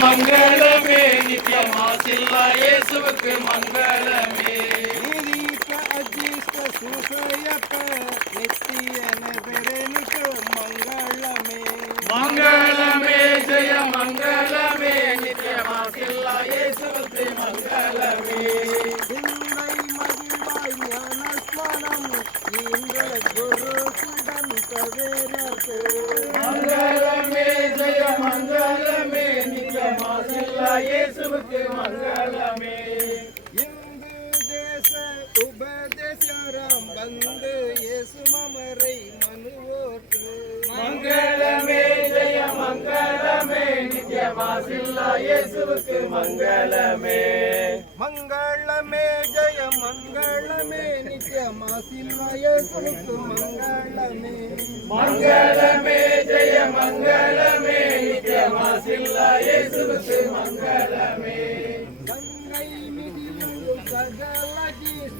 மங்களமே நித்தியமாசில்லா இயேசுவுக்கு மங்களமே நீதிக்க அஜிஷ்ட சுசையப்ப நித்தியன பெருனுக்கு மங்களமே மங்களமே ஜெய மங்களமே நித்தியமாசில்லா இயேசுவுக்கு மங்களமே சிந்தை மகிழ்வாய் ஞானஸ்நானம் நீங்கள் குரு சுடம் கவேரத்து மங்களமே ஜெய மங்களமே நித்தியமாசில்லா இயேசுவுக்கு மங்களமே இந்து தேச உபதேசராம் வந்து இயேசு மமரை மனுவோர்க்கு மங்களமே ஜெய மங்களமே நித்தியமாசில்லா இயேசுவுக்கு மங்களமே மங்களமே ஜெய மங்களமே நித்யமாசில்லா இயேசுவுக்கு மங்களமே மங்களமே ஜெய மங்களமே நித்தியமாசில்லா இயேசுவுக்கு மங்களமே கங்கை மிதியும் சகல